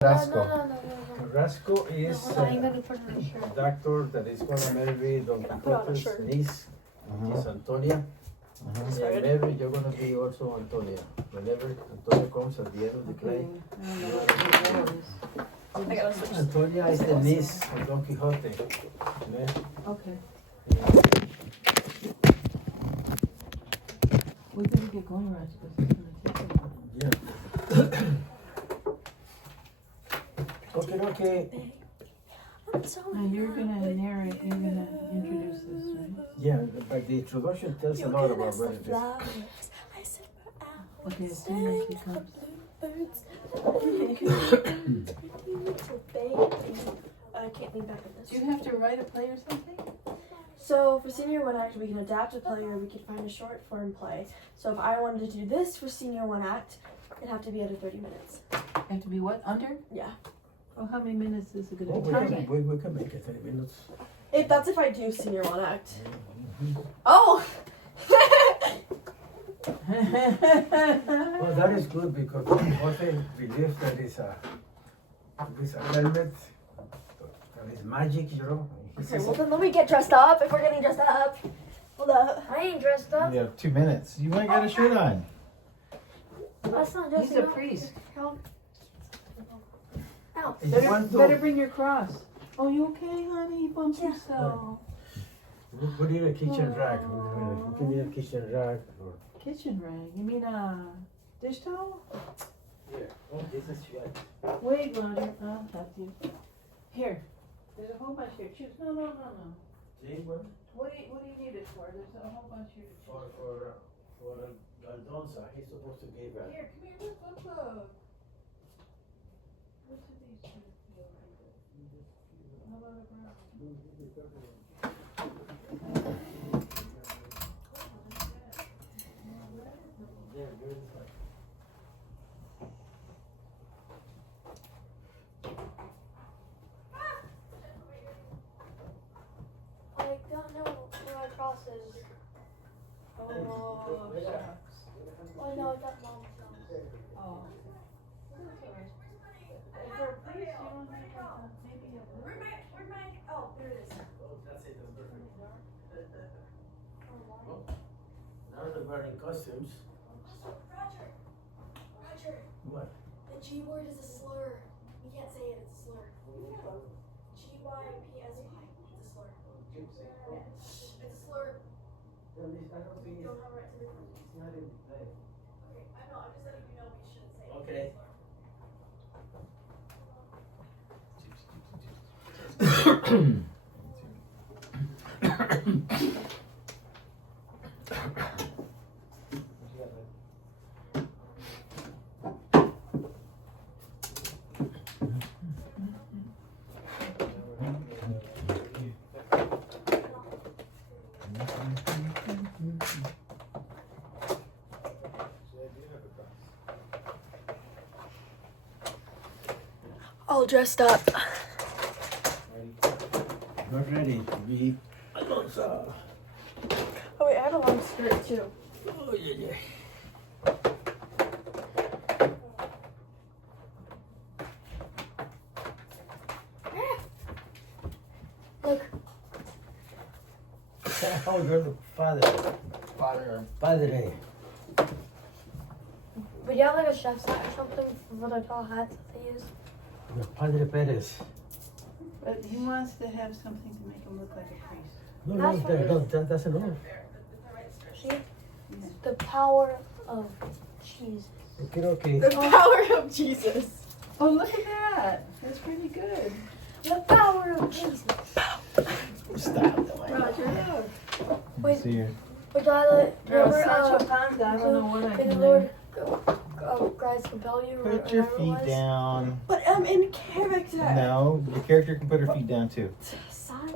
Carrasco. Carrasco is No, I ain't gonna put it on a shirt. doctor that is gonna marry Don Quixote's niece, is Antonia. And maybe you're gonna be also Antonia. Whenever Antonia comes at the end of the play. I gotta switch. Antonia is the niece of Don Quixote. Yeah. Okay. We better get going, Raj, because it's gonna take a while. Yeah. Okay. Now you're gonna narrate, you're gonna introduce this, right? Yeah, but the introduction tells a lot about what it is. Okay, as soon as she comes. I can't lean back on Do you this. have to write a play or something? So for senior one act, we can adapt a play or we could find a short form play. So if I wanted to do this for senior one act, it'd have to be under 30 minutes. Have to be what, under? Yeah. Oh, how many minutes is it Oh, gonna take? we can make it 30 minutes. That's if I do senior one act. Oh! Well, that is good because Jose believes that it's a helmet, that is magic, you know. Okay, well then let me get dressed up if we're getting dressed up. Hold up. I ain't dressed up. You have 2 minutes. You might got a shirt on. That's not dressing He's a up. priest. Ow. If you Better, want better to, bring your cross. Oh, you okay, honey? He bumped himself. we need a kitchen rag. We can need a kitchen rag. Or, Kitchen rag. You mean a dish towel? yeah. Oh, this is right. Wait, Claudia. I'll help you. Here. There's a whole bunch here. Choose. No. See what? What do you need it for? There's a whole bunch here to choose. For Galdonza, he's supposed to give a. Here, come here. Look. Which of these two feel right good? How about a brown? Yeah, good. I don't know where my cross is. Oh, shucks. Oh no, it's at mom's house. Oh. That's all right. For a priest, you don't have like maybe a blue. Oh, there it is. Oh, that's it. That's perfect. Now they're wearing costumes. Roger, What? the G word is a slur. You can't say it, it's a slur. G-Y-P-S-Y. It's a slur. It's a slur. I don't think You don't have a right to do it. it's not in play. Okay, I know, I'm just letting you know we shouldn't say it. Okay. All dressed up. Not ready to be Alonso. Oh wait, I have a long skirt too. Oh, yeah. Look, Oh, you're the father. Padre. but you have like a chef's hat or something for the tall hats that they use. The Padre Perez. But he wants to have something to make him look like a priest. No, that's enough. See? The power of Jesus. Okay. The power of Jesus. Oh, look at that. That's pretty good. The power of Jesus. Stop. Roger. Wait, See you. but Dada, remember, Sancho Panza, I don't know what I in the can Lord, do. Christ compel you, or Put your whatever it was. feet down. But I'm in character. No, your character can put her feet down too. Son.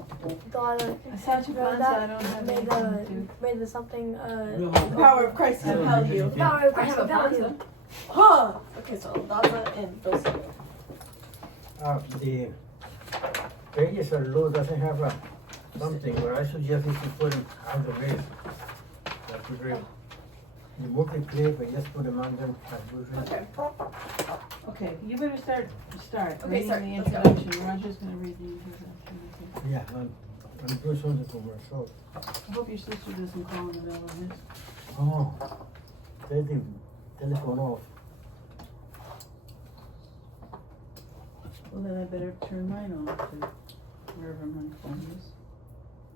Dada, Sancho remember Panza, I that? don't have Made anything to made the something, The power of Christ I don't compel know. you. power of I Christ have a compel you. Panza. Huh. Okay, so Daza and those. The pages are low, doesn't have a something where I suggest you should put them on the base. That would read. You move the clip and just put them on them. That would read. Okay. Okay, you better start Okay, reading start. the Let's go. introduction. Roger's gonna read the introduction. Yeah, I'm doing something for myself. I hope your sister doesn't call in the middle of this. Oh, take the telephone off. Well, then I better turn mine off to wherever my phone is.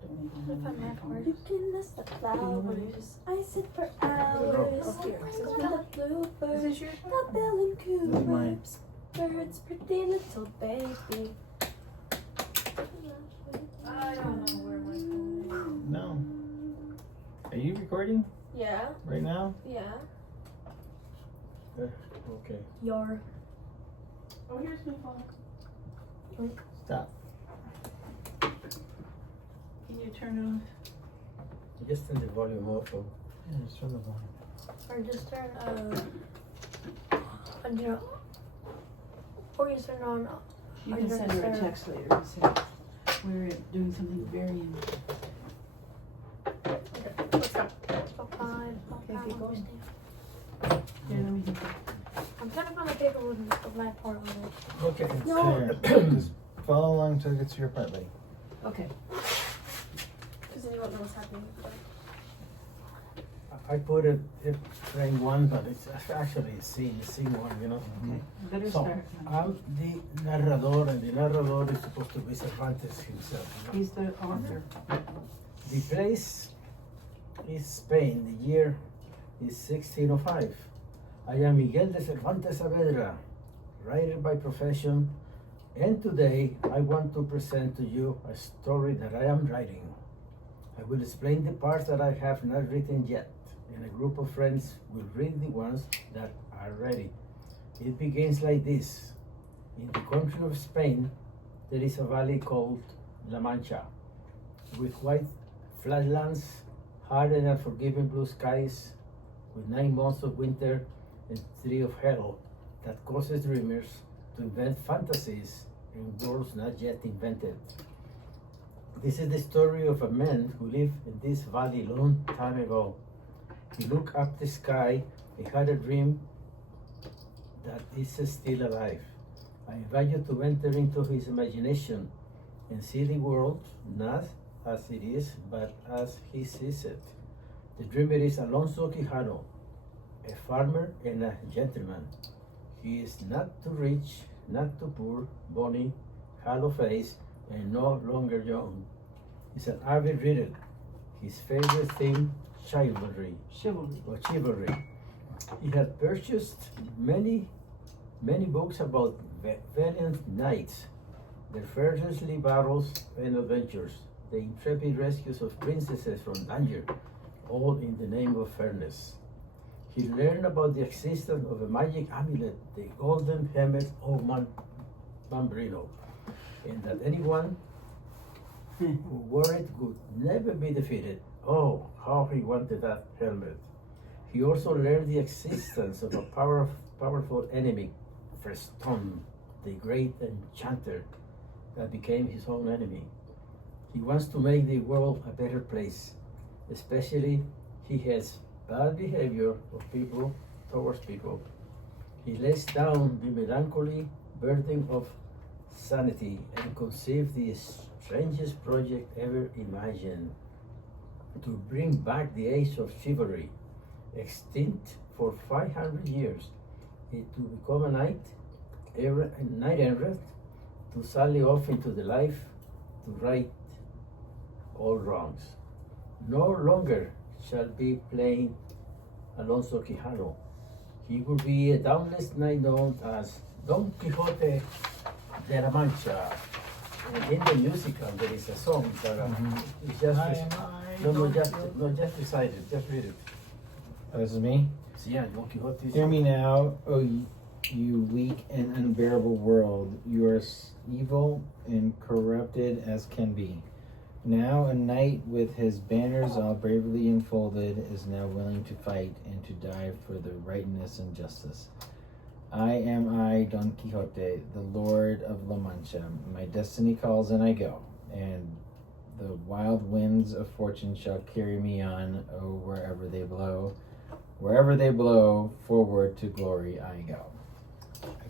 Don't even If know I'm where my at phone work. You is. can miss the flowers. I sit for hours. Oh, here. With the bluebirds. Is this yours? The bill and This is mine. coops. Birds, pretty little baby. I don't know where my phone No. Are you recording Yeah, right now? yeah. Okay. Your. Oh, here's my phone. Stop. Can you turn Just turn the volume off. So. Yeah, just turn the volume. is. Or just turn, on your, or you turn on, You Are can you send her a gonna text later and say, we're doing something very important. let's go. Spell 5, Okay, keep going. understand. Here, let me get I'm trying to find a paper with the black part on it. Okay. No. There. Just follow along until it gets to your part, buddy. Okay. Because then you won't know what's happening. I put it frame one, but it's actually scene one, you know. Okay. Better So, start. I'm the narrador, and the narrador is supposed to be Cervantes himself. You know? He's the author. The place is Spain. The year is 1605. I am Miguel de Cervantes Saavedra, writer by profession, and today I want to present to you a story that I am writing. I will explain the parts that I have not written yet, and a group of friends will read the ones that are ready. It begins like this. In the country of Spain, there is a valley called La Mancha, with white flatlands, hard and unforgiving blue skies, with 9 months of winter and 3 of hell, that causes dreamers to invent fantasies in worlds not yet invented. This is the story of a man who lived in this valley long time ago. He looked up the sky and had a dream that is still alive. I invite you to enter into his imagination and see the world not as it is, but as he sees it. The dreamer is Alonso Quijano, a farmer and a gentleman. He is not too rich, not too poor, bony, hollow face, and no longer young. He's an avid reader. His favorite theme, chivalry. He had purchased many books about valiant knights, their fearlessly battles and adventures, the intrepid rescues of princesses from danger, all in the name of fairness. He learned about the existence of a magic amulet, the golden helmet of Mambrino, and that anyone who wore it would never be defeated. Oh, how he wanted that helmet. He also learned the existence of a powerful enemy, Freston, the great enchanter that became his own enemy. He wants to make the world a better place, especially he has bad behavior of people towards people. He lays down the melancholy burden of sanity and conceived the strangest project ever imagined: to bring back the age of chivalry, extinct for 500 years, to become a knight errant, to sally off into the life to right all wrongs. No longer shall be plain Alonso Quijano. He will be a doubtless knight known as Don Quixote de la Mancha. In the musical, there is a song that it's just just recite it, just read it. Oh, this is me? So yeah, Don Quixote. Hear me now, O you weak and unbearable world. You are evil and corrupted as can be. Now a knight with his banners all bravely enfolded is now willing to fight and to die for the rightness and justice. I am I, Don Quixote, the Lord of La Mancha. My destiny calls and I go, and the wild winds of fortune shall carry me on, oh, wherever they blow. Wherever they blow, forward to glory I go.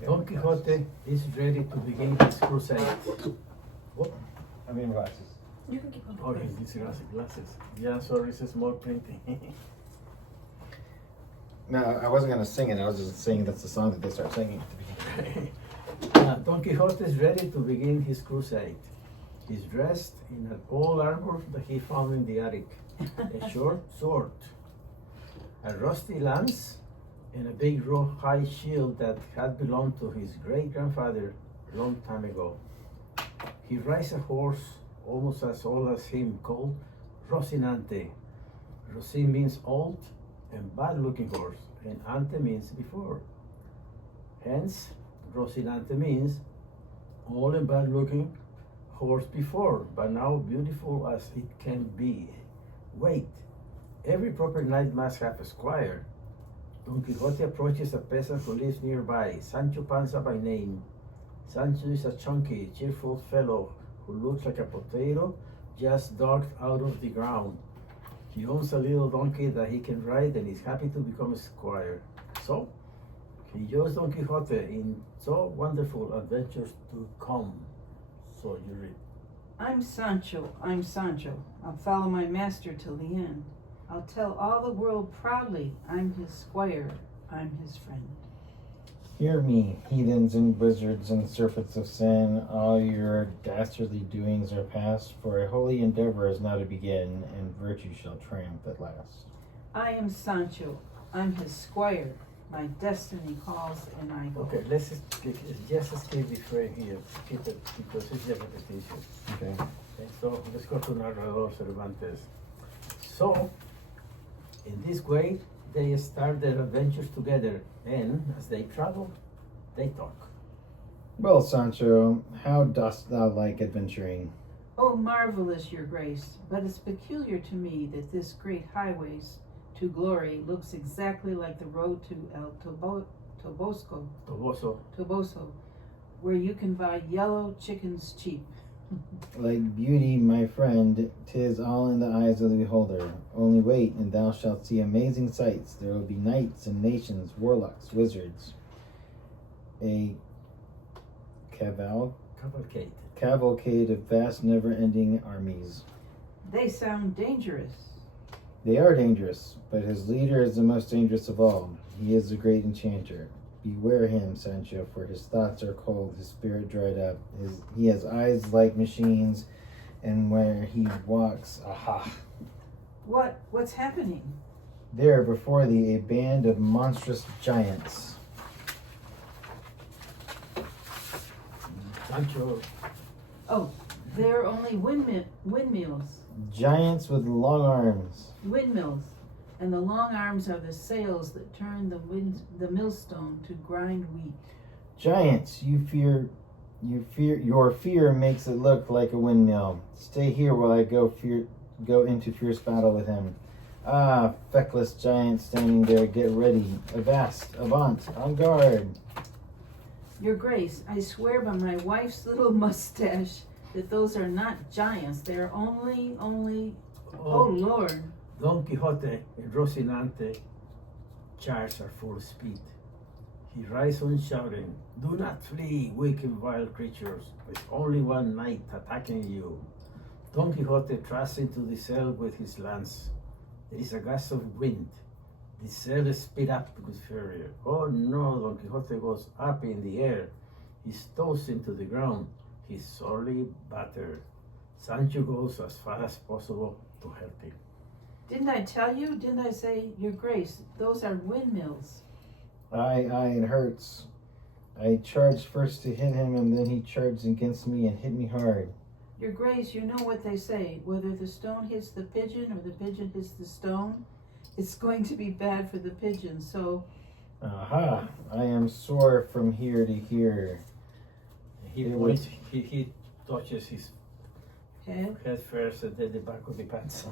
Don Quixote is ready to begin his crusade. I mean glasses. You can keep on. Oh, these glasses. Yeah, sorry, it's a small printing. No, I wasn't gonna sing it. I was just saying that's the song that they start singing at the beginning. Don Quixote is ready to begin his crusade. He's dressed in an old armor that he found in the attic, a short sword, a rusty lance, and a big high shield that had belonged to his great-grandfather a long time ago. He rides a horse almost as old as him called Rocinante. Rocin means old and bad-looking horse, and ante means before. Hence, Rocinante means old and bad-looking horse before, but now beautiful as it can be. Wait, every proper knight must have a squire. Don Quixote approaches a peasant who lives nearby, Sancho Panza by name. Sancho is a chunky, cheerful fellow who looks like a potato just dug out of the ground. He owns a little donkey that he can ride and is happy to become a squire. So, he joins Don Quixote in so wonderful adventures to come. So you read. I'm Sancho. I'll follow my master till the end. I'll tell all the world proudly I'm his squire. I'm his friend. Hear me, heathens and wizards and serpents of sin, all your dastardly doings are past, for a holy endeavor is now to begin, and virtue shall triumph at last. I am Sancho. I'm his squire. My destiny calls and I go. Okay, let's just skip the frame here. Skip it because it's a repetition. Okay. Okay, so let's go to Narrador Cervantes. So, in this way, they start their adventures together, and as they travel, they talk. Well, Sancho, how dost thou like adventuring? Oh, marvelous, your grace, but it's peculiar to me that this great highway to glory looks exactly like the road to El Toboso, where you can buy yellow chickens cheap. Like beauty, my friend, 'tis all in the eyes of the beholder. Only wait, and thou shalt see amazing sights. There will be knights and nations, warlocks, wizards. A cavalcade of vast, never-ending armies. They sound dangerous. They are dangerous, but his leader is the most dangerous of all. He is the great enchanter. Beware him, Sancho, for his thoughts are cold, his spirit dried up. He has eyes like machines, and where he walks, aha! What's happening? There before thee a band of monstrous giants. Sancho. Oh, they're only windmills. Giants with long arms. Windmills. And the long arms are the sails that turn the millstone to grind wheat. Giants, your fear makes it look like a windmill. Stay here while I go into fierce battle with him. Ah, feckless giant standing there, get ready. Avast, avant, en garde. Your Grace, I swear by my wife's little mustache that those are not giants. They're only, oh Lord. Don Quixote and Rocinante charge are full speed. He rides on shouting, "Do not flee, weak and vile creatures. There's only one knight attacking you." Don Quixote thrusts into the cell with his lance. There is a gust of wind. The cell speeds up with fury. Oh no, Don Quixote goes up in the air. He stows into the ground. He's sorely battered. Sancho goes as far as possible to help him. Didn't I tell you? Didn't I say, Your Grace, those are windmills? Aye, it hurts. I charged first to hit him, and then he charged against me and hit me hard. Your Grace, you know what they say. Whether the stone hits the pigeon or the pigeon hits the stone, it's going to be bad for the pigeon, so... Aha! I am sore from here to here. He touches his head first and then the back of the pants.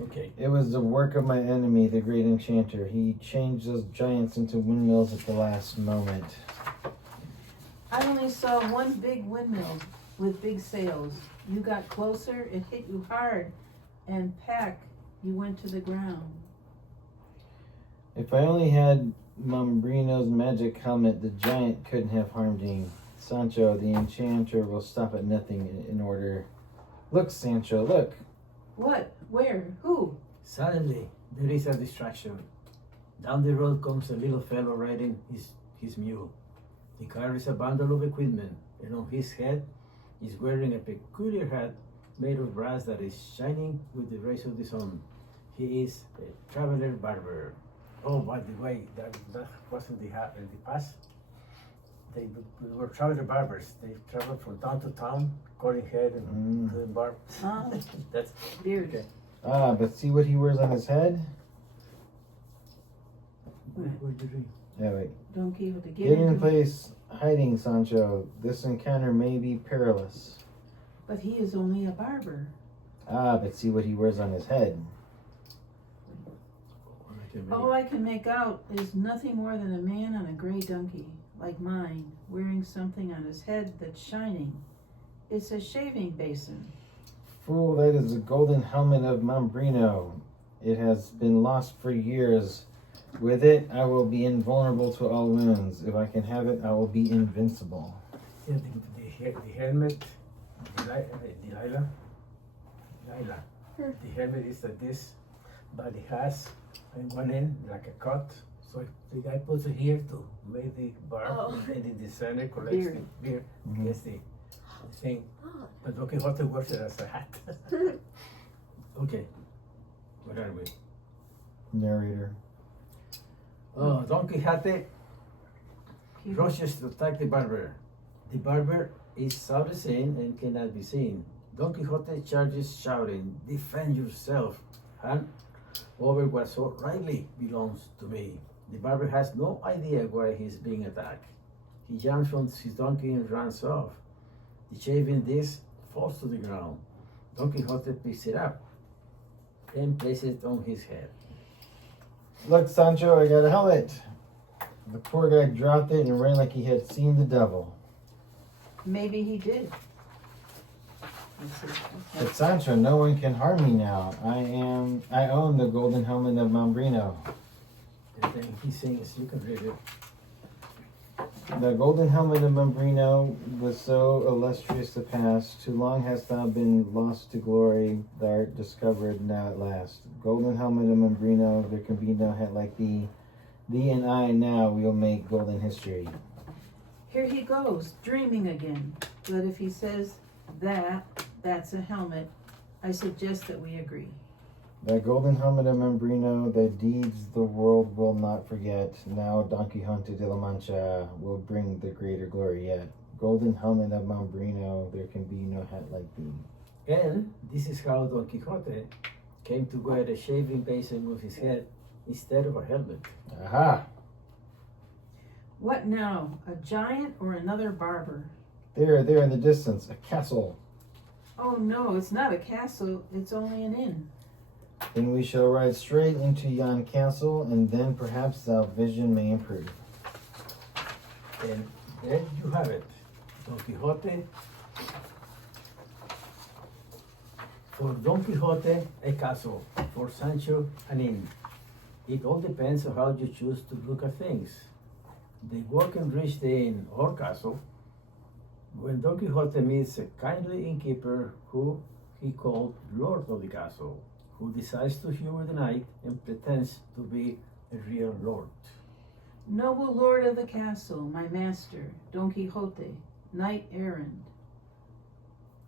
Okay. It was the work of my enemy, the great enchanter. He changed those giants into windmills at the last moment. I only saw one big windmill with big sails. You got closer, it hit you hard, and pack, you went to the ground. If I only had Mambrino's magic helmet, the giant couldn't have harmed him. Sancho, the enchanter, will stop at nothing in order. Look, Sancho, look. What? Where? Who? Suddenly, there is a distraction. Down the road comes a little fellow riding his mule. He carries a bundle of equipment, and on his head is wearing a peculiar hat made of brass that is shining with the rays of the sun. He is a traveler barber. Oh, by the way, that wasn't the hat in the past. They were traveler barbers. They traveled from town to town, cutting head and doing barb. Oh, That's beard. okay. Ah, but see what he wears on his head? What did you read? Yeah, wait. Don Quixote, Get in place, hiding, Sancho. This encounter may be perilous. But he is only a barber. Ah, but see what he wears on his head. All I can make out is nothing more than a man on a gray donkey, like mine, wearing something on his head that's shining. It's a shaving basin. Fool, that is the golden helmet of Mambrino. It has been lost for years. With it, I will be invulnerable to all wounds. If I can have it, I will be invincible. Yeah, the helmet, Delilah. The helmet is like this, but it has in one end like a cut. So the guy puts it here to make the barb, and the designer collects Beard. the beard. Gets the thing. But Don Quixote wears it as a hat. Okay, where are we? Narrator. Oh, Don Quixote rushes to attack the barber. The barber is out of scene and cannot be seen. Don Quixote charges, shouting, "Defend yourself, hand over what so rightly belongs to me." The barber has no idea why he's being attacked. He jumps from his donkey and runs off. The shaving disc falls to the ground. Don Quixote picks it up and places it on his head. Look, Sancho, I got a helmet. The poor guy dropped it and ran like he had seen the devil. Maybe he did. Let's see. But Sancho, no one can harm me now. I own the golden helmet of Mambrino. And then he sings, you can read it. The golden helmet of Mambrino was so illustrious the past. Too long hast thou been lost to glory, thou art discovered now at last. Golden helmet of Mambrino, there can be no hat like thee. Thee and I now we'll make golden history. Here he goes, dreaming again. But if he says that's a helmet, I suggest that we agree. That golden helmet of Mambrino, thy deeds the world will not forget. Now Don Quixote de la Mancha will bring the greater glory yet. Golden helmet of Mambrino, there can be no hat like thee. And this is how Don Quixote came to wear a shaving basin with his head instead of a helmet. Aha! What now? A giant or another barber? There in the distance, a castle. Oh no, it's not a castle, it's only an inn. Then we shall ride straight into yon castle, and then perhaps thou vision may improve. And there you have it. Don Quixote. For Don Quixote, a castle. For Sancho, an inn. It all depends on how you choose to look at things. They walk and reach the inn or castle when Don Quixote meets a kindly innkeeper who he called Lord of the Castle, who decides to humor the knight and pretends to be a real lord. Noble lord of the castle, my master, Don Quixote, knight errant,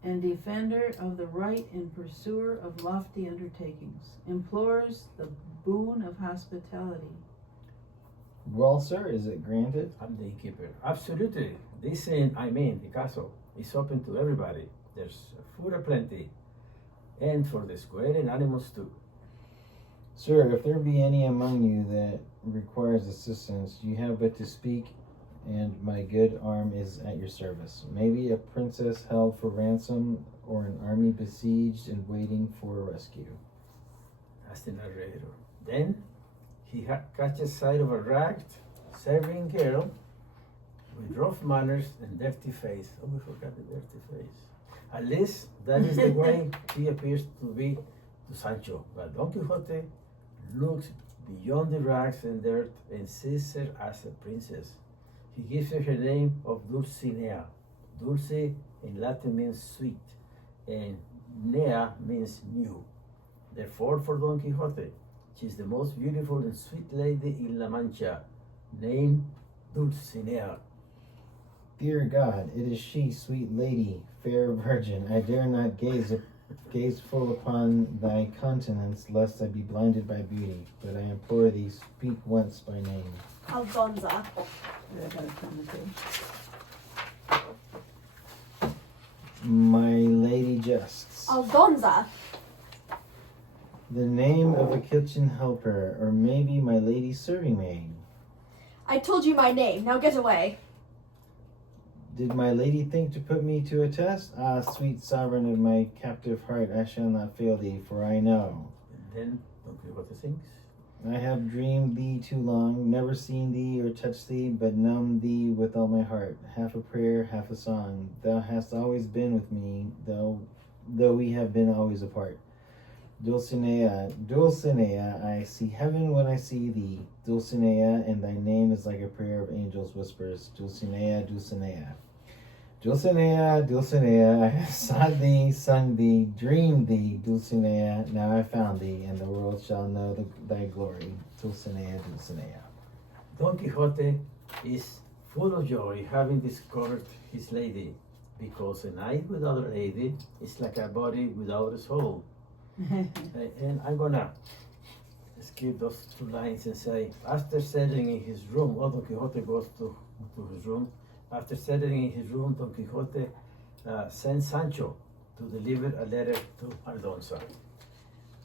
and defender of the right and pursuer of lofty undertakings, implores the boon of hospitality. Well, sir, is it granted? I'm the innkeeper. Absolutely. This inn, the castle, is open to everybody. There's food aplenty, and for the square and animals too. Sir, if there be any among you that requires assistance, you have but to speak, and my good arm is at your service. Maybe a princess held for ransom, or an army besieged and waiting for rescue. That's the narrator. Then he catches sight of a ragged serving girl with rough manners and dirty face. Oh, we forgot the dirty face. At least that is the way she appears to be to Sancho. But Don Quixote looks beyond the rags and dirt, and sees her as a princess. He gives her name of Dulcinea. Dulce in Latin means sweet, and Nea means new. Therefore, for Don Quixote, she is the most beautiful and sweet lady in La Mancha, named Dulcinea. Dear God, it is she, sweet lady, fair virgin. I dare not gaze full upon thy countenance, lest I be blinded by beauty. But I implore thee, speak once by name. Aldonza. I gotta turn the page. My lady jests. Aldonza. The name of a kitchen helper, or maybe my lady's serving maid. I told you my name. Now get away. Did my lady think to put me to a test? Ah, sweet sovereign of my captive heart, I shall not fail thee, for I know. And then Don Quixote sings. I have dreamed thee too long, never seen thee or touched thee, but known thee with all my heart. Half a prayer, half a song. Thou hast always been with me, though we have been always apart. Dulcinea, Dulcinea, I see heaven when I see thee. Dulcinea, and thy name is like a prayer of angels' whispers. Dulcinea, Dulcinea. Dulcinea, Dulcinea, I have sought thee, sung thee, dreamed thee, Dulcinea, now I found thee, and the world shall know thy glory. Dulcinea, Dulcinea. Don Quixote is full of joy having discovered his lady, because a knight without a lady is like a body without a soul. And I'm gonna skip those two lines and say, after settling in his room, Don Quixote goes to his room. After settling in his room, Don Quixote sends Sancho to deliver a letter to Aldonza.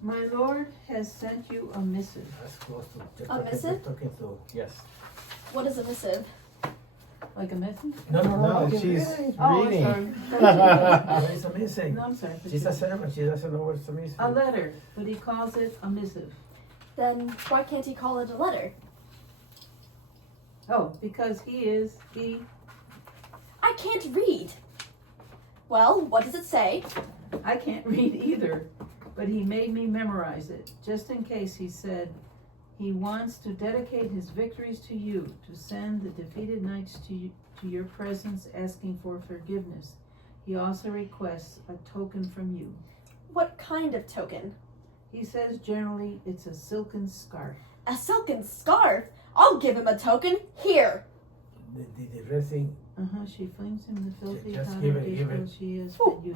My lord has sent you a missive. That's close to A missive? talking to, yes. What is a missive? Like a message? No, okay, she's really? Oh, I'm reading. sorry. It's amazing. No, I'm sorry. She's a servant, she doesn't know what it's amazing. A letter, but he calls it a missive. Then why can't he call it a letter? Oh, because he I can't read. Well, what does it say? I can't read either, but he made me memorize it, just in case. He said he wants to dedicate his victories to you, to send the defeated knights to your presence asking for forgiveness. He also requests a token from you. What kind of token? He says generally it's a silken scarf. A silken scarf? I'll give him a token. Here. The red thing, She flings him the filthy Just powder give it, dish give it. while she is Ooh. fed you.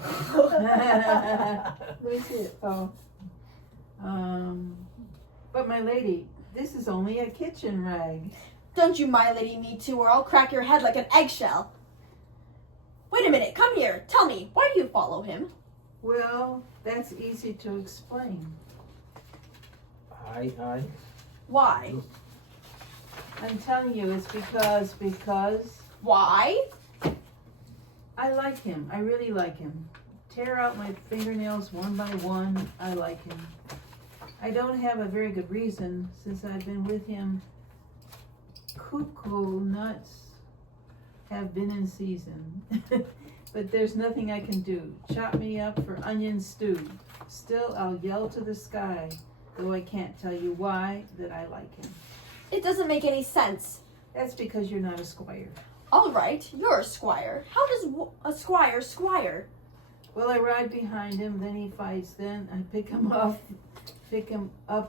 Let me see it. Oh. But my lady, this is only a kitchen rag. Don't you my lady me too, or I'll crack your head like an eggshell. Wait a minute, come here. Tell me, why do you follow him? Well, that's easy to explain. I. Why? I'm telling you, it's because Why? I like him. I really like him. Tear out my fingernails one by one. I like him. I don't have a very good reason since I've been with him. Cuckoo nuts have been in season. But there's nothing I can do. Chop me up for onion stew. Still, I'll yell to the sky, though I can't tell you why, that I like him. It doesn't make any sense. That's because you're not a squire. All right, you're a squire. How does a squire squire? Well, I ride behind him, then he fights, then I pick him up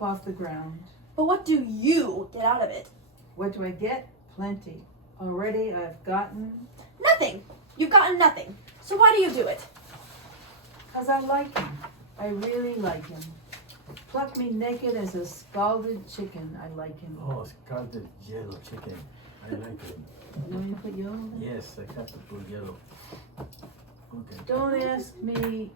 off the ground. But what do you get out of it? What do I get? Plenty. Already I've gotten, Nothing. You've gotten nothing. So why do you do it? 'cause I like him. I really like him. Pluck me naked as a scalded chicken. I like him. Oh, scalded yellow chicken. I like it. You want me to put yellow in there? Yes, I have to put yellow. Okay. Don't ask me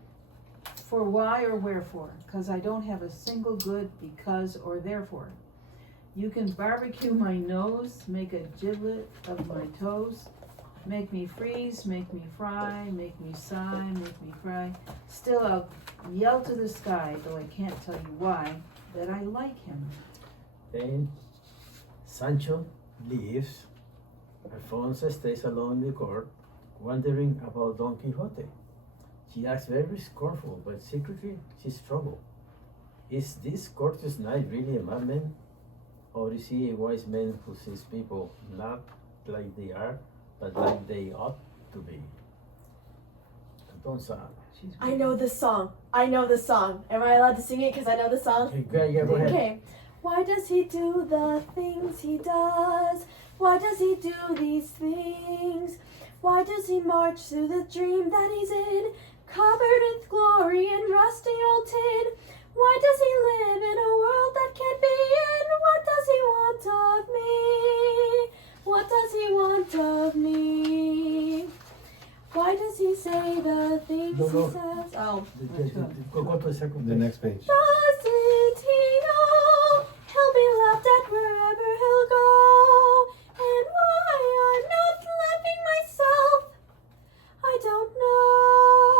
for why or wherefore, 'cause I don't have a single good because or therefore. You can barbecue my nose, make a giblet of my toes, make me freeze, make me fry, make me sigh, make me cry. Still I'll yell to the sky, though I can't tell you why, that I like him. Then Sancho leaves. Alfonso stays alone in the court, wondering about Don Quixote. She acts very scornful, but secretly she's troubled. Is this courteous knight really a madman? Or is he a wise man who sees people not like they are, but like they ought to be? Entonces, I know this song. I know this song. Am I allowed to sing it because I know the song? okay, yeah, go ahead. Okay. Why does he do the things he does? Why does he do these things? Why does he march through the dream that he's in, covered with glory and rusty old tin? Why does he live in a world that can't be in? What does he want of me? What does he want of me? Why does he say the things No, he no. says? Oh. Go to the second The page. next page. Doesn't he know he'll be laughed at wherever he'll go? And why I'm not laughing myself, I don't know.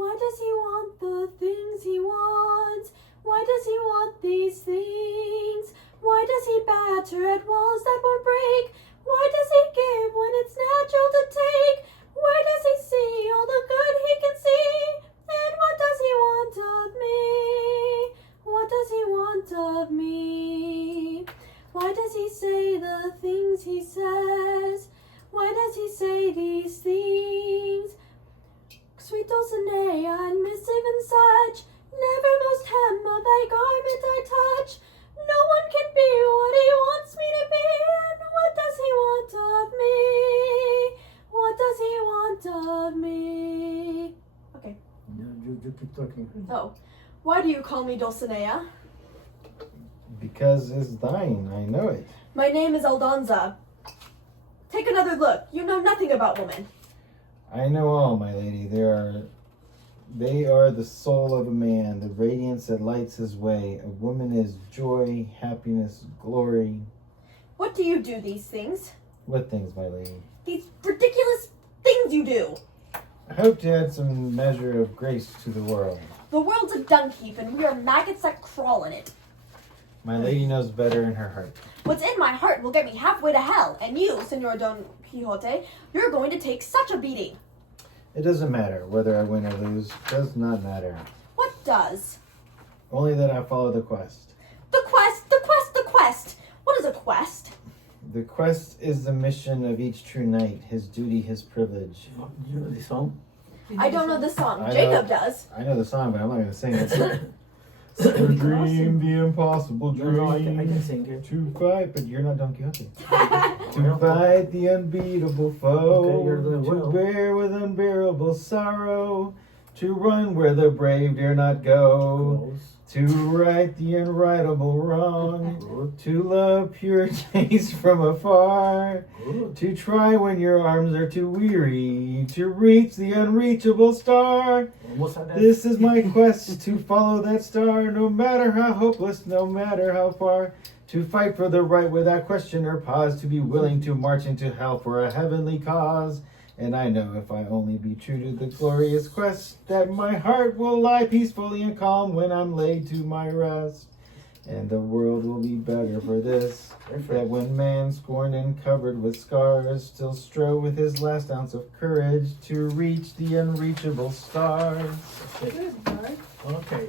Why does he want the things he wants? Why does he want these things? Why does he batter at walls that won't break? Why does he give when it's natural to take? Where does he see all the good he can see? And what does he want of me? What does he want of me? Why does he say the things he says? Why does he say these things? Sweet Dulcinea and missive and such, never most hem of thy garment I touch. No one can be what he wants me to be. And what does he want of me? What does he want of me? Okay. You keep talking. Oh, why do you call me Dulcinea? Because it's thine, I know it. My name is Aldonza. Take another look. You know nothing about women. I know all, my lady. They are the soul of a man, the radiance that lights his way. A woman is joy, happiness, glory. What do you do these things? What things, my lady? These ridiculous things you do. I hope to add some measure of grace to the world. The world's a dung heap and we are maggots that crawl in it. My lady knows better in her heart. What's in my heart will get me halfway to hell, and you, Senor Don Quixote, you're going to take such a beating. It doesn't matter whether I win or lose. Does not matter. What does? Only that I follow the quest. The quest, the quest, the quest. What is a quest? The quest is the mission of each true knight, his duty, his privilege. You know the song? I don't know the song. I Jacob know. does. I know the song, but I'm not going to sing it. Dream the impossible dream. No, I can sing it. To fight, but you're not Don Quixote. To fight the unbeatable foe. Okay, you're doing to well. bear with unbearable sorrow. To run where the brave dare not go. Close. To right the unrightable wrong. Good. To love pure taste from afar. Good. To try when your arms are too weary. To reach the unreachable star. Almost at that. This is my quest to follow that star, no matter how hopeless, no matter how far. To fight for the right without question or pause, to be willing to march into hell for a heavenly cause. And I know if I only be true to the glorious quest, that my heart will lie peacefully and calm when I'm laid to my rest. And the world will be better for this. That when man scorned and covered with scars still strove with his last ounce of courage to reach the unreachable stars. Okay. Okay.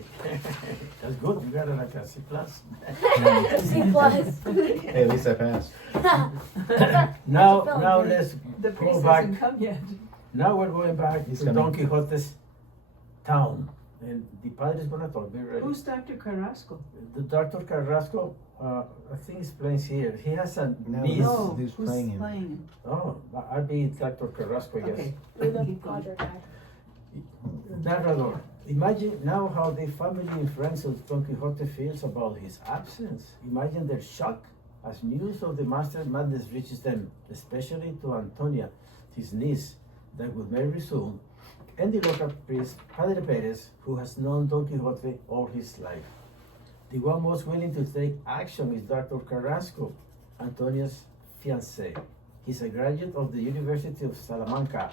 That's good. You got it like a C plus. C plus. Hey, at least I passed. Now let's The go priest back. hasn't come yet. Now we're going back He's to coming. Don Quixote's town. And the padre is gonna talk. Be ready. Who's Dr. Carrasco? The Dr. Carrasco, I think he's playing here. He has a No, niece. no. No, who's who's playing him? playing him? Oh, I'll be Dr. Carrasco, I guess. Okay. You're the Keep going. Padre guy. Narrador, imagine now how the family and friends of Don Quixote feels about his absence. Imagine their shock as news of the master's madness reaches them, especially to Antonia, his niece, that will marry soon, and the local priest, Padre Perez, who has known Don Quixote all his life. The one most willing to take action is Dr. Carrasco, Antonia's fiancé. He's a graduate of the University of Salamanca,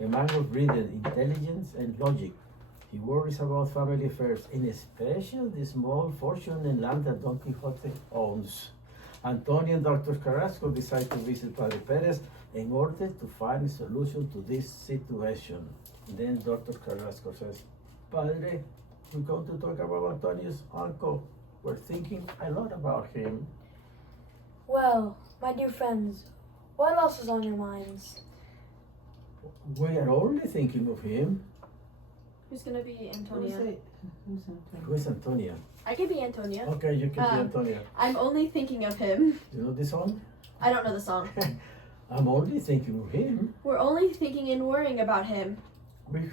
a man of reading, intelligence, and logic. He worries about family affairs, in especial the small fortune and land that Don Quixote owns. Antonio and Dr. Carrasco decide to visit Padre Perez in order to find a solution to this situation. Then Dr. Carrasco says, Padre, we come to talk about Antonio's uncle. We're thinking a lot about him. Well, my dear friends, what else is on your minds? We are only thinking of him. Who's gonna be Who's Antonia? it? Who's Antonia? Who is Antonia? I could be Antonia. Okay, you can be Antonia. I'm only thinking of him. You know this song? I don't know the song. I'm only thinking of him. We're only thinking and worrying about him. We've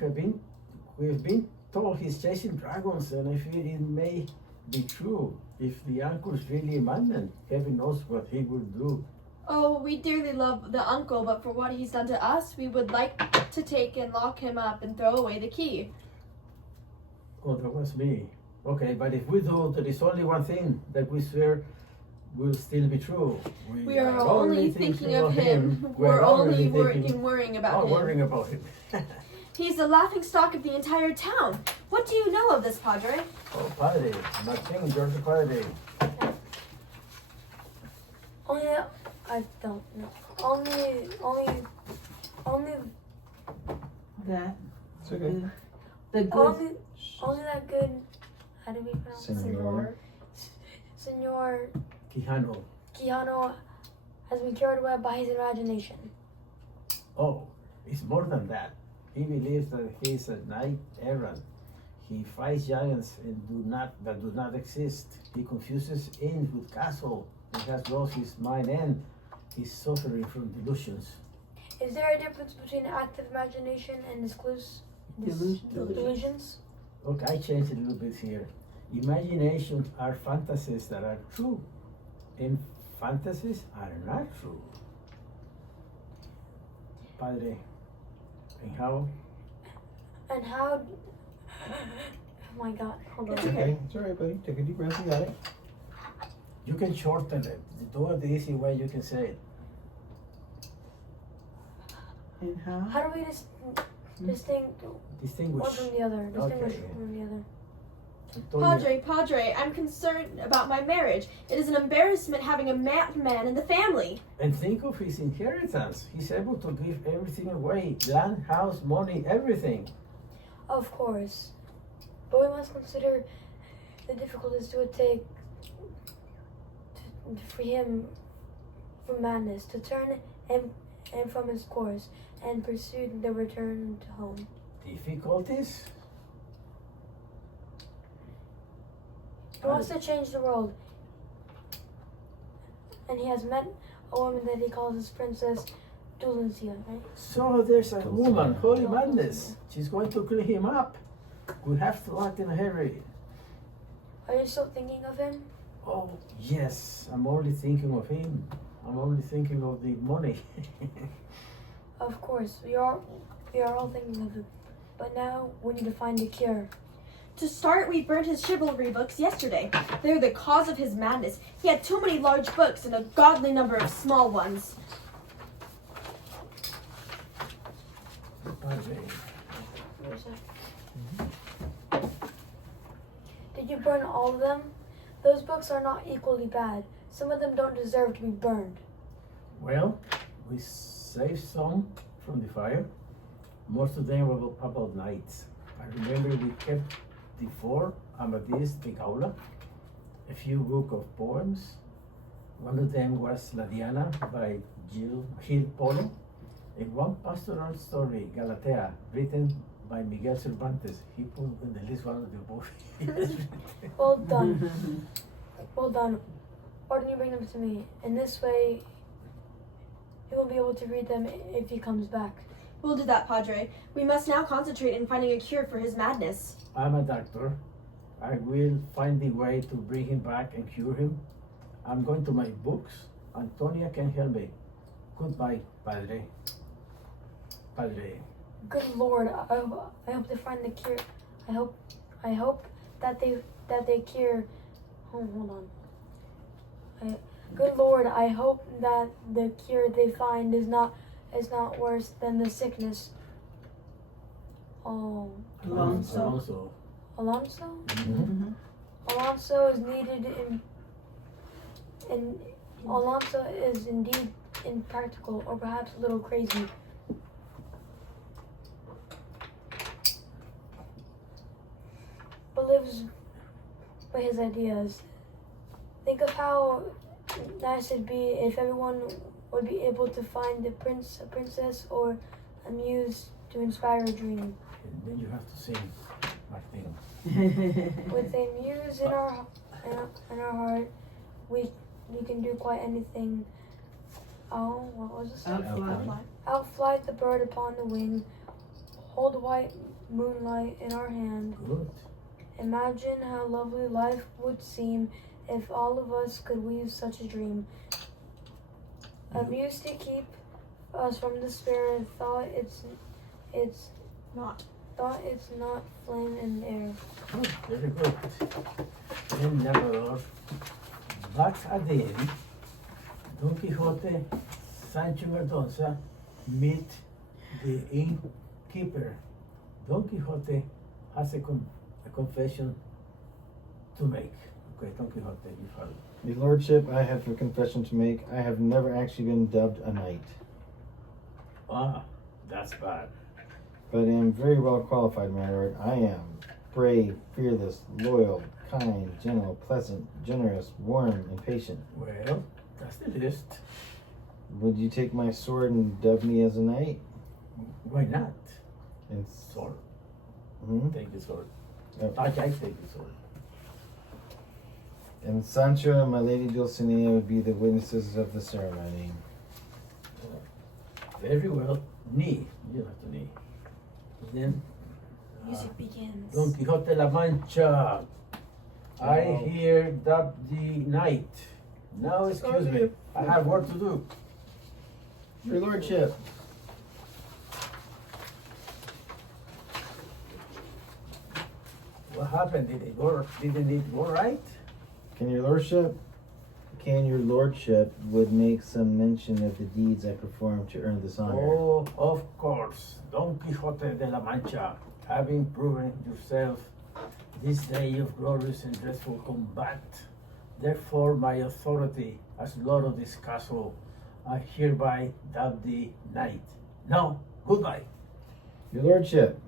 been told he's chasing dragons, and I feel it may be true. If the uncle's really a madman, heaven knows what he will do. Oh, we dearly love the uncle, but for what he's done to us, we would like to take and lock him up and throw away the key. Oh, that was me. Okay, but if we do, there is only one thing that we swear will still be true. We are only thinking of him. We're only thinking, worrying about him. worrying about him. He's the laughing stock of the entire town. What do you know of this, Padre? Oh, Padre, nothing, George Padre. Only I don't know. Only That. It's okay. The good. only that good. How do we pronounce it? Senor. Senor Quijano. Quijano has been carried away by his imagination. Oh, it's more than that. He believes that he's a knight errant. He fights giants that do not exist. He confuses inns with castle. He has lost his mind and he's suffering from delusions. Is there a difference between active imagination and delusions? Look, I changed a little bit here. Imaginations are fantasies that are true, and fantasies are not true. Padre, and how? And how? Oh my God! Hold on. It's okay. It's all right, buddy. Take a deep breath. You got it. You can shorten it. Do it the easy way you can say it. And how? How do we distinguish Distinguish. one from the other? Distinguish Okay. one from the other. Antonia. Padre, I'm concerned about my marriage. It is an embarrassment having a madman in the family. And think of his inheritance. He's able to give everything away. Land, house, money, everything. Of course, but we must consider the difficulties it would take to free him from madness, to turn him from his course, and pursue the return to home. Difficulties? He wants to change the world, and he has met a woman that he calls his Princess Dulcia, right? So there's a woman, holy madness. She's going to clean him up. We have to act in a hurry. Are you still thinking of him? Oh, yes. I'm only thinking of him. I'm only thinking of the money. Of course, we are all thinking of him. But now we need to find a cure. To start, we burned his chivalry books yesterday. They're the cause of his madness. He had too many large books and a godly number of small ones. Padre. Did you burn all of them? Those books are not equally bad. Some of them don't deserve to be burned. Well, we saved some from the fire. Most of them were about knights. I remember we kept the 4 Amadis de Gaula, a few books of poems. One of them was La Diana by Gil Polo, and one pastoral story, Galatea, written by Miguel Cervantes. He put in the list one of the books. Well done. Well done. Why don't you bring them to me? In this way, he will be able to read them if he comes back. We'll do that, Padre. We must now concentrate in finding a cure for his madness. I'm a doctor. I will find the way to bring him back and cure him. I'm going to my books. Antonia can help me. Goodbye, Padre. Padre. Good Lord, I hope they find the cure. I hope that they cure. Oh, hold on. Good Lord, I hope that the cure they find is not worse than the sickness. Oh, Alonso. Alonso? Mm-hmm. Alonso is needed in Alonso is indeed impractical, or perhaps a little crazy. But lives by his ideas. Think of how nice it'd be if everyone would be able to find a princess, or a muse to inspire a dream. And then you have to sing, Martin. With a muse in our heart, we can do quite anything. Oh, what was it? Outfly. Outfly the bird upon the wing. Hold white moonlight in our hand. Good. Imagine how lovely life would seem if all of us could weave such a dream. A muse to keep us from despair. Thought it's Not. flame in the air. Good, very good. And narrador, back again, Don Quixote, Sancho Verdonza meet the innkeeper. Don Quixote has a confession to make. Okay, Don Quixote, you follow. Your lordship, I have a confession to make. I have never actually been dubbed a knight, Ah, that's bad. but I am very well qualified, my lord. I am brave, fearless, loyal, kind, gentle, pleasant, generous, warm, and patient. Well, that's the list. Would you take my sword and dub me as a knight? Why not? And Sword. hmm? Take the sword. Oh. I take the sword. And Sancho and my lady Dulcinea would be the witnesses of the ceremony. Very well. Knee. You have to knee. Then Music begins. Don Quixote La Mancha. I Oh. hear that the night. Now excuse me. I have work to do. Your lordship. What happened? Did it go? Didn't it go right? Can your lordship would make some mention of the deeds I performed to earn this honor? Oh, of course. Don Quixote de la Mancha, having proven yourself this day of glorious and dreadful combat. Therefore, my authority as lord of this castle, I hereby dub thee knight. Now, goodbye. Your lordship,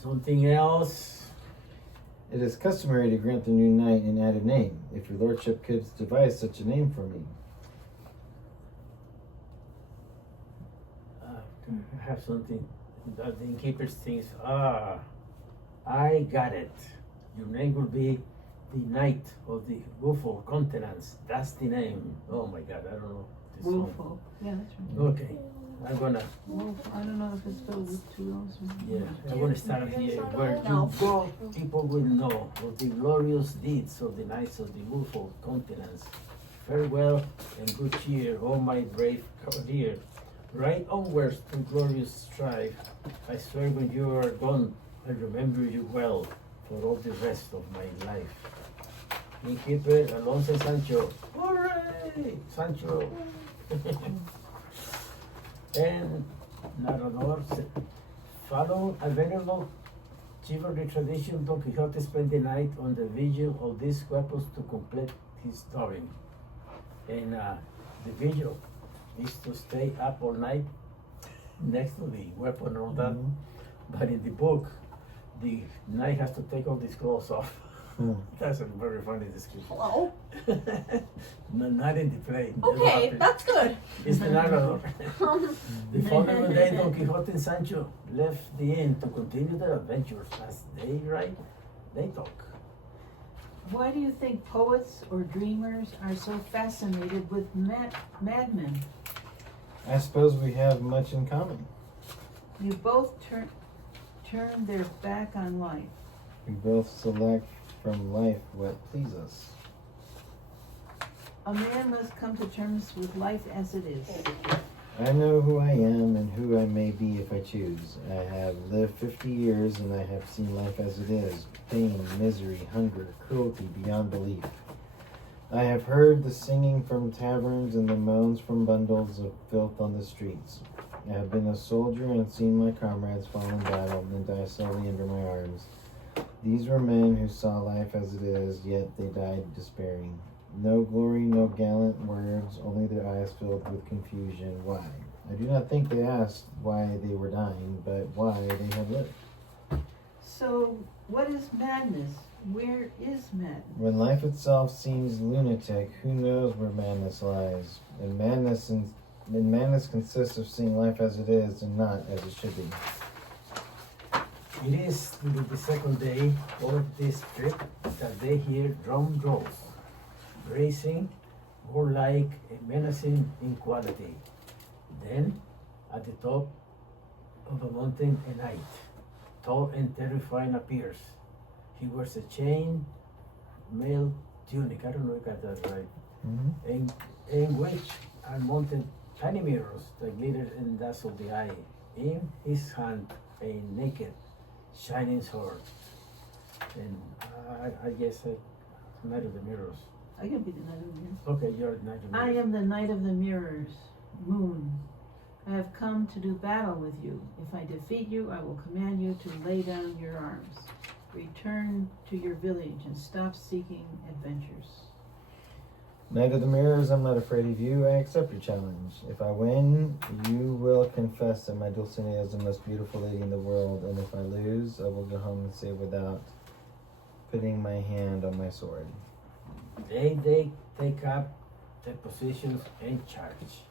Something else? it is customary to grant the new knight an added name. If your lordship could devise such a name for me. I have something that the innkeeper thinks. Ah, I got it. Your name will be the Knight of the Woeful Countenance. That's the name. Oh my God, I don't know. This one. Woeful. Yeah, that's right. Okay, I'm gonna. Wolf. I don't know if it's spelled with two L's. Yeah, I'm gonna start here. Where you No. go, people will know of the glorious deeds of the Knights of the Woeful Countenance. Farewell and good cheer, all my brave cavalier. Right onwards to glorious strife. I swear when you are gone, I remember you well for all the rest of my life. Innkeeper Alonso Sancho. Hooray! Sancho. And narrador follow a venerable chivalry tradition. Don Quixote spent the night on the vigil of these weapons to complete his story. And the vigil is to stay up all night next to the weapon and all that. Mhm. But in the book, the knight has to take all his clothes off. Hmm. That's a very funny description. Hello? No, not in the play. Okay, that's good. It's the narrator. The following day, Don Quixote and Sancho left the inn to continue their adventures. As they write, they talk. Why do you think poets or dreamers are so fascinated with madmen? I suppose we have much in common. You both turn their back on life. We both select from life what pleases us. A man must come to terms with life as it is. I know who I am and who I may be if I choose. I have lived 50 years and I have seen life as it is. Pain, misery, hunger, cruelty beyond belief. I have heard the singing from taverns and the moans from bundles of filth on the streets. I have been a soldier and seen my comrades fall in battle and die slowly under my arms. These were men who saw life as it is, yet they died despairing. No glory, no gallant words, only their eyes filled with confusion. Why? I do not think they asked why they were dying, but why they had lived. So, what is madness? Where is madness? When life itself seems lunatic, who knows where madness lies? And madness consists of seeing life as it is and not as it should be. It is the second day of this trip that they hear drum rolls, racing more like a menacing in quality. Then, at the top of a mountain, a knight, tall and terrifying, appears. He wears a chain mail tunic, I don't know if I got that right, in which are mounted tiny mirrors that glitter and dazzle the eye. In his hand, a naked, shining sword. And I guess Knight of the Mirrors. I can be the Knight of the Mirrors. Okay, you're Knight of the Mirrors. I am the Knight of the Mirrors, Moon. I have come to do battle with you. If I defeat you, I will command you to lay down your arms. Return to your village and stop seeking adventures. Knight of the Mirrors, I'm not afraid of you. I accept your challenge. If I win, you will confess that my Dulcinea is the most beautiful lady in the world. And if I lose, I will go home and say without putting my hand on my sword. They take up their positions and charge.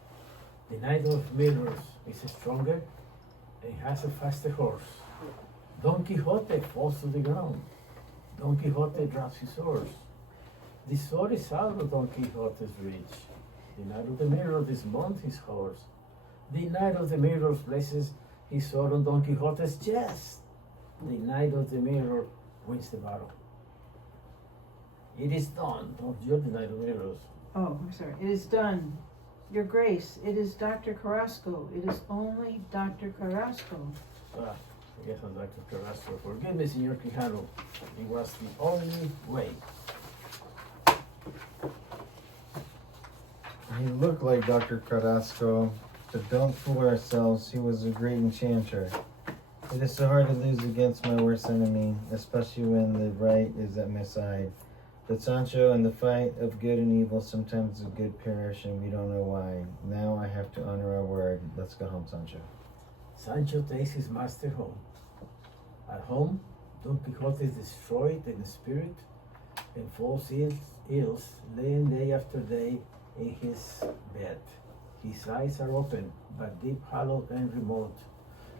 The Knight of Mirrors is stronger and has a faster horse. Don Quixote falls to the ground. Don Quixote drops his horse. The sword is out of Don Quixote's reach. The Knight of the Mirror dismounts his horse. The Knight of the Mirror places his sword on Don Quixote's chest. The Knight of the Mirror wins the battle. It is done. Oh, you're the Knight of Mirrors. Oh, I'm sorry. It is done. Your Grace, it is Dr. Carrasco. It is only Dr. Carrasco. I guess I'm Dr. Carrasco. Forgive me, Senor Quijano. It was the only way. He looked like Dr. Carrasco, but don't fool ourselves, he was a great enchanter. It is so hard to lose against my worst enemy, especially when the right is at my side. But Sancho, in the fight of good and evil, sometimes the good perish and we don't know why. Now I have to honor our word. Let's go home, Sancho. Sancho takes his master home. At home, Don Quixote is destroyed in spirit and falls ill, laying day after day in his bed. His eyes are open, but deep, hollow, and remote,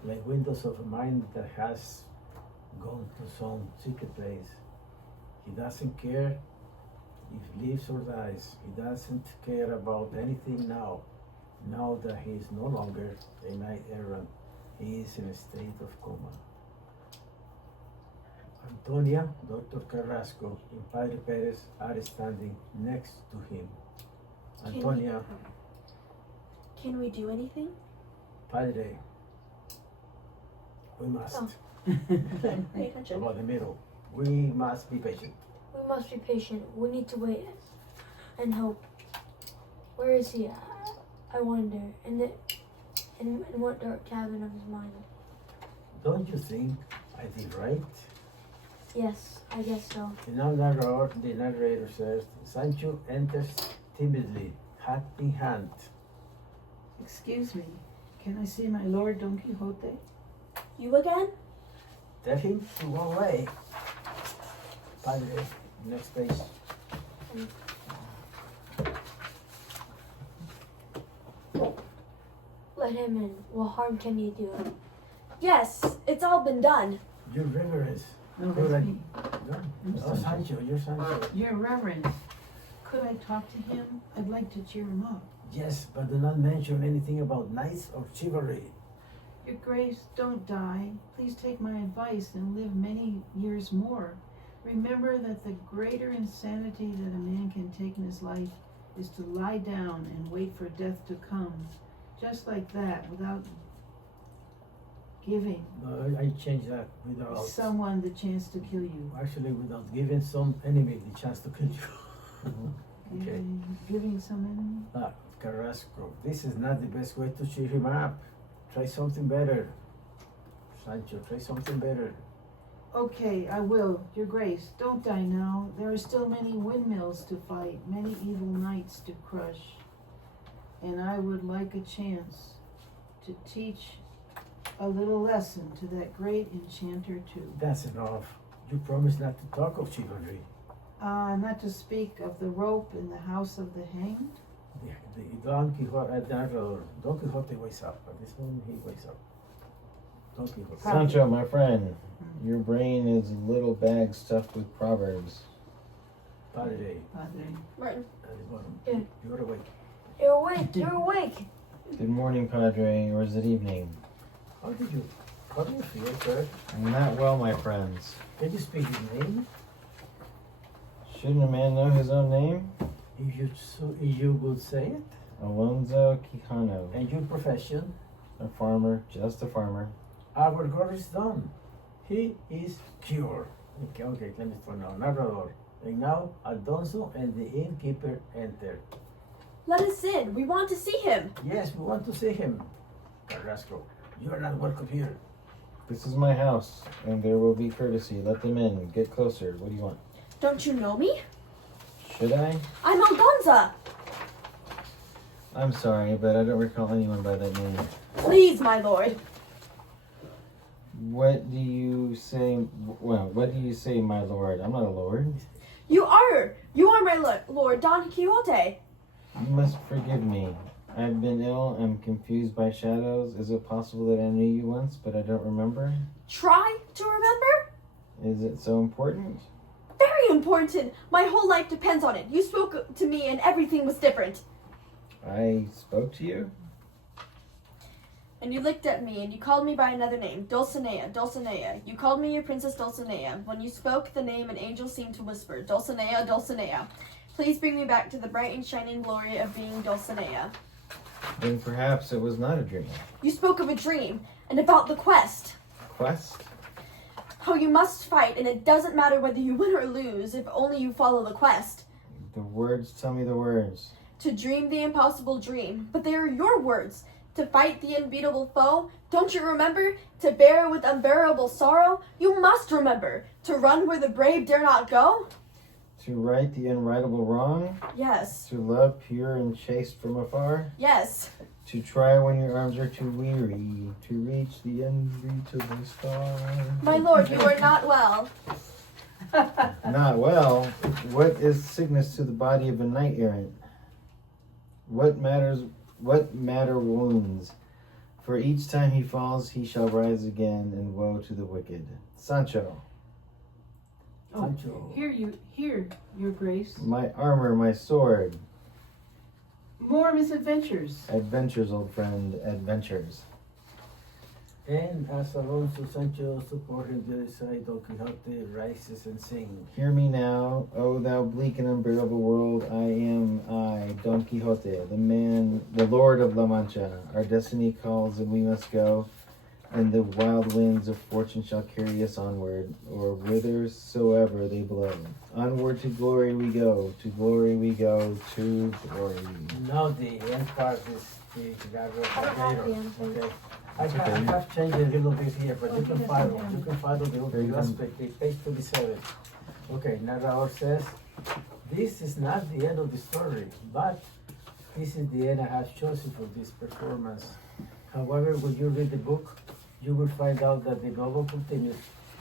like windows of a mind that has gone to some secret place. He doesn't care if lives or dies. He doesn't care about anything now. Now that he is no longer a knight errant, he is in a state of coma. Antonia, Dr. Carrasco, and Padre Perez are standing next to him. Antonia, Can we do anything? Padre, we must. Pay attention. About the middle. We must be patient. We must be patient. We need to wait and hope. Where is he? I wonder. In what dark cabin of his mind? Don't you think I did right? Yes, I guess so. The narrator says, Sancho enters timidly, hat in hand. Excuse me. Can I see my Lord Don Quixote? You again? Tell him to go away. Padre, next page. Let him in. What harm can he do? Yes, it's all been done. Your reverence. No, Could I- that's me. No, oh, Sancho, you're Sancho. Your Reverence, could I talk to him? I'd like to cheer him up. Yes, but do not mention anything about knights or chivalry. Your Grace, don't die. Please take my advice and live many years more. Remember that the greater insanity that a man can take in his life is to lie down and wait for death to come. Just like that, without giving No, I changed that without, someone the chance to kill you. actually without giving some enemy the chance to kill you. Okay. Giving some enemy? Ah, Carrasco, this is not the best way to cheer him up. Try something better. Sancho, try something better. Okay, I will. Your Grace, don't die now. There are still many windmills to fight, many evil knights to crush. And I would like a chance to teach a little lesson to that great enchanter too. That's enough. You promised not to talk of chivalry. Not to speak of the rope in the house of the hanged. The Don Quixote, Don Quixote wakes up. At this moment, he wakes up. Don Quixote. Sancho, my friend, your brain is a little bag stuffed with proverbs. Padre, Padre. Martin, at the bottom. Yeah. You're awake. you're awake. You're awake. Good morning, Padre, or is it evening? How do you feel, sir? I'm not well, my friends. Can you speak his name? Shouldn't a man know his own name? If you would say it. Alonso Quijano. And your profession? A farmer, just a farmer. Our God is done. He is cured. Okay, let me start now. Narrador. And now Alonso and the innkeeper enter. Let us in. We want to see him. Yes, we want to see him. Carrasco, you are not welcome here. This is my house, and there will be courtesy. Let them in. Get closer. What do you want? Don't you know me? Should I? I'm Aldonza. I'm sorry, but I don't recall anyone by that name. Please, my lord. What do you say? Well, what do you say, my lord? I'm not a lord. You are my lord, Don Quixote. You must forgive me. I've been ill. I'm confused by shadows. Is it possible that I knew you once, but I don't remember? Try to remember? Is it so important? Very important. My whole life depends on it. You spoke to me and everything was different. I spoke to you? And you looked at me and you called me by another name, Dulcinea, Dulcinea. You called me your princess Dulcinea. When you spoke the name, an angel seemed to whisper, Dulcinea, Dulcinea. Please bring me back to the bright and shining glory of being Dulcinea. Then perhaps it was not a dream. You spoke of a dream and about the quest. Quest? How you must fight, and it doesn't matter whether you win or lose, if only you follow the quest. The words, tell me the words. To dream the impossible dream, but they are your words. To fight the unbeatable foe, don't you remember? To bear with unbearable sorrow, you must remember. To run where the brave dare not go? To right the unrightable wrong? Yes, To love pure and chaste from afar? yes. To try when your arms are too weary? To reach the unreachable star? My lord, you are not well. Not well. What is sickness to the body of a knight errant? What matter wounds? For each time he falls, he shall rise again, and woe to the wicked. Sancho, Oh, Sancho. Here, your grace. my armor, my sword. More misadventures. Adventures, old friend, adventures. And as Alonso Sancho supporting the other side, Don Quixote rises and sings. Hear me now, O thou bleak and unbearable world. I, Don Quixote, the lord of La Mancha. Our destiny calls and we must go, and the wild winds of fortune shall carry us onward, or whithersoever they blow. Onward to glory we go, to glory we go, to glory. Now the end part is the I don't have the end part. Okay. I okay. have changed a little bit here, but you can that's follow. okay. You can follow Very the good. aspect, page 27. Okay, Narrador says, this is not the end of the story, but this is the end I have chosen for this performance. However, when you read the book, you will find out that the novel continues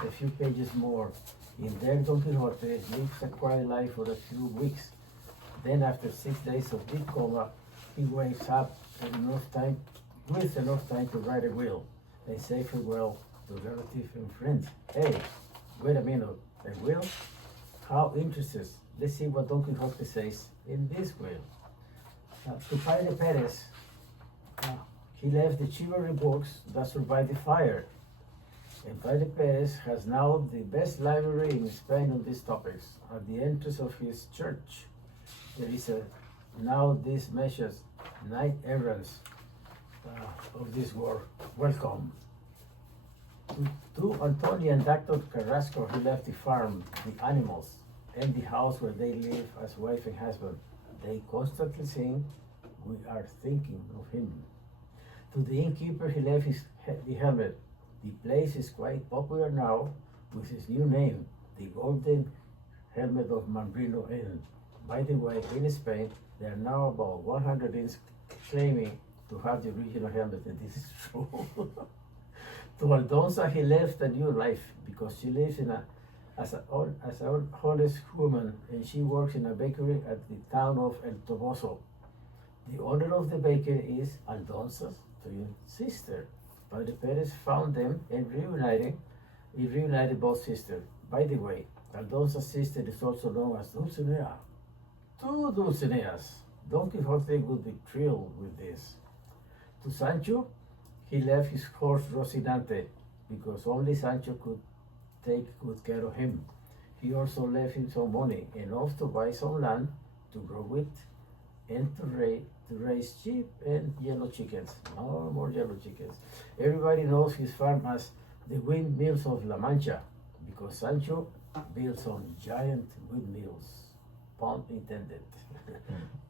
a few pages more. In there, Don Quixote lives a quiet life for a few weeks. Then, after 6 days of deep coma, he wakes up with enough time to write a will and say farewell to relatives and friends. Hey, wait a minute, a will? How interesting. Let's see what Don Quixote says in this will. To Padre Perez, he left the chivalry books that survived the fire. And Padre Perez has now the best library in Spain on these topics. At the entrance of his church, there is now this message, knight errants of this war, welcome. To Antonio and Dr. Carrasco, he left the farm, the animals, and the house where they live as wife and husband. They constantly sing, we are thinking of him. To the innkeeper, he left the helmet. The place is quite popular now with his new name, the Golden Helmet of Mambrino Inn. By the way, in Spain, there are now about 100 inns claiming to have the original helmet, and this is true. To Aldonza he left a new life because she lives as an honest woman and she works in a bakery at the town of El Toboso. The owner of the bakery is Aldonza's twin sister. Padre Perez found them and reunited both sisters. By the way, Aldonza's sister is also known as Dulcinea. Two Dulcineas. Don Quixote would be thrilled with this. To Sancho, he left his horse Rocinante because only Sancho could take good care of him. He also left him some money, enough to buy some land to grow wheat and to raise sheep and yellow chickens. No more yellow chickens. Everybody knows his farm as the windmills of La Mancha because Sancho built some giant windmills, pun intended,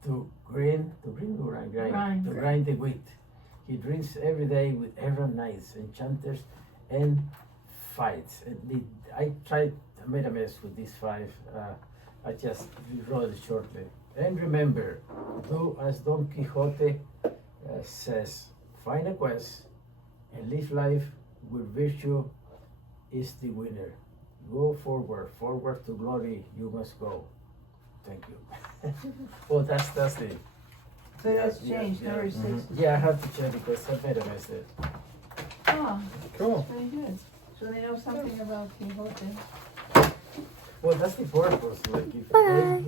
to grind the wheat. He drinks every day with errant knights, enchanters, and fights. I made a mess with these 5. I just rewrote it shortly. And remember, do as Don Quixote says, find a quest and live life where virtue is the winner. Go forward to glory you must go. Thank you. Oh, that's the. So that's changed, number 6. Yeah, I have to check because I made a mess there. Oh, Cool. very good. So they know something about Quixote. Well, that's the purpose. Like if Bye.